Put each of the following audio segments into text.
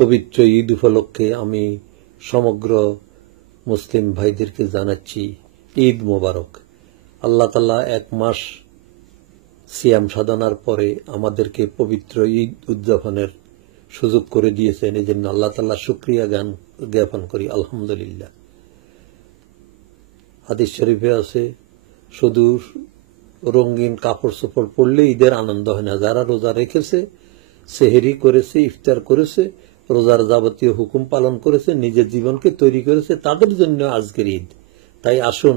পবিত্র ঈদ উপলক্ষে আমি সমগ্র মুসলিম ভাইদেরকে জানাচ্ছি ঈদ মোবারক। আল্লাহ তাআলা এক মাস সিয়াম সাধনার পরে আমাদেরকে পবিত্র ঈদ উদযাপনের সুযোগ করে দিয়েছেন। এই জন্য আল্লাহ তাআলা শুকরিয়া জ্ঞাপন করি, আলহামদুলিল্লাহ। হাদিস শরীফে আছে, শুধু রঙিন কাপড় চোপড় পরলে ঈদের আনন্দ হয় না। যারা রোজা রেখেছে, সেহেরি করেছে, ইফতার করেছে, রোজার যাবতীয় হুকুম পালন করেছে, নিজের জীবনকে তৈরি করেছে, তাদের জন্য আজকের ঈদ। তাই আসুন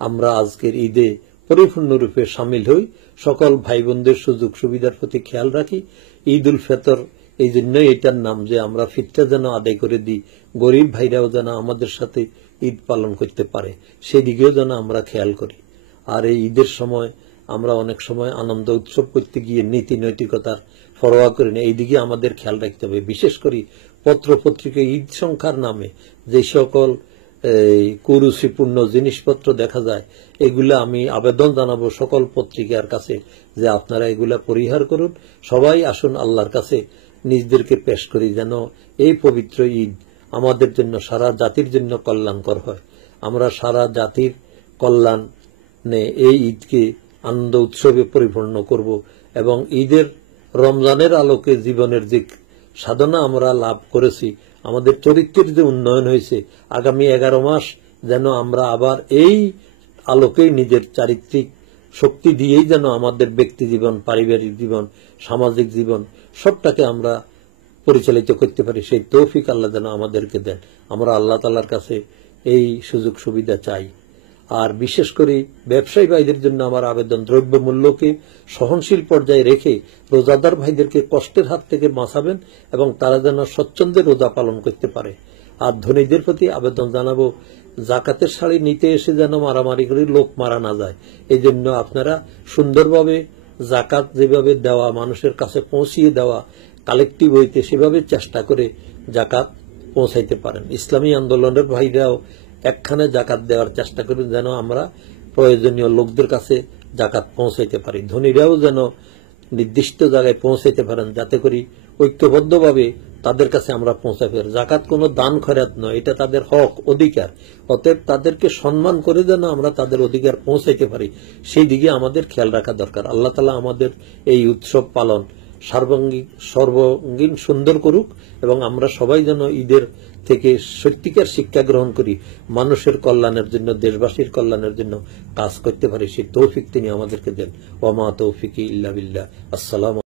আমরা আজকের ঈদে পরিপূর্ণরূপে সামিল হই, সকল ভাই বোনদের সুযোগ সুবিধার প্রতি খেয়াল রাখি। ঈদ উল ফিতর এই জন্য এটার নাম যে আমরা ফিতরা যেন আদায় করে দিই, গরিব ভাইরাও যেন আমাদের সাথে ঈদ পালন করতে পারে, সেদিকেও যেন আমরা খেয়াল করি। আর এই ঈদের সময় আমরা অনেক সময় আনন্দ উৎসব করতে গিয়ে নীতি নৈতিকতার পরোয়া করি না, এইদিকে আমাদের খেয়াল রাখতে হবে। বিশেষ করে পত্র পত্রিকায় ঈদ সংখ্যার নামে যে সকল কুরুচিপূর্ণ জিনিসপত্র দেখা যায়, এগুলা আমি আবেদন জানাবো সকল পত্রিকার কাছে যে আপনারা এগুলা পরিহার করুন। সবাই আসুন আল্লাহর কাছে নিজদেরকে পেশ করি, যেন এই পবিত্র ঈদ আমাদের জন্য, সারা জাতির জন্য কল্যাণকর হয়। আমরা সারা জাতির কল্যাণে এই ঈদকে আনন্দ উৎসবে পরিপূর্ণ করব এবং ঈদের রমজানের আলোকে জীবনের যে সাধনা আমরা লাভ করেছি, আমাদের চরিত্রের যে উন্নয়ন হয়েছে, আগামী 11 মাস যেন আমরা আবার এই আলোকেই নিজের চারিত্রিক শক্তি দিয়েই যেন আমাদের ব্যক্তি জীবন, পারিবারিক জীবন, সামাজিক জীবন সবটাকে আমরা পরিচালিত করতে পারি। সেই তৌফিক আল্লাহ যেন আমাদেরকে দেন। আমরা আল্লাহ তাআলার কাছে এই সুযোগ সুবিধা চাই। আর বিশেষ করে ব্যবসায়ী ভাইদের জন্য আমার আবেদন, দ্রব্য মূল্যকে সহনশীল পর্যায়ে রেখে রোজাদার ভাইদেরকে কষ্টের হাত থেকে বাঁচাবেন এবং তারা যেন স্বচ্ছন্দে রোজা পালন করতে পারে। আর ধনীদের প্রতি আবেদন জানাবো, জাকাতের শাড়ি নিতে এসে যেন মারামারি করে লোক মারা না যায়। এই জন্য আপনারা সুন্দরভাবে জাকাত যেভাবে দেওয়া, মানুষের কাছে পৌঁছিয়ে দেওয়া, কালেকটিভ হইতে সেভাবে চেষ্টা করে জাকাত পৌঁছাইতে পারেন। ইসলামী আন্দোলনের ভাইরাও একখানে জাকাত দেওয়ার চেষ্টা করুন, যেন আমরা প্রয়োজনীয় লোকদের কাছে জাকাত পৌঁছাইতে পারি। ধনীরাও যেন নির্দিষ্ট জায়গায় পৌঁছাইতে পারেন, যাতে করে ঐক্যবদ্ধভাবে তাদের কাছে আমরা পৌঁছাতে পারি। জাকাত কোনো দান খয়রাত নয়, এটা তাদের হক, অধিকার। অতএব তাদেরকে সম্মান করে যেন আমরা তাদের অধিকার পৌঁছাইতে পারি, সেই দিকে আমাদের খেয়াল রাখা দরকার। আল্লাহ তাআলা আমাদের এই উৎসব পালন সর্বাঙ্গীন সুন্দর করুক এবং আমরা সবাই যেন ঈদের থেকে সত্যিকার শিক্ষা গ্রহণ করি, মানুষের কল্যাণের জন্য, দেশবাসীর কল্যাণের জন্য কাজ করতে পারি। সেই তৌফিক তিনি আমাদেরকে দেন। ওয়া মা তৌফিকি ইল্লা বিল্লাহ। আসসালামু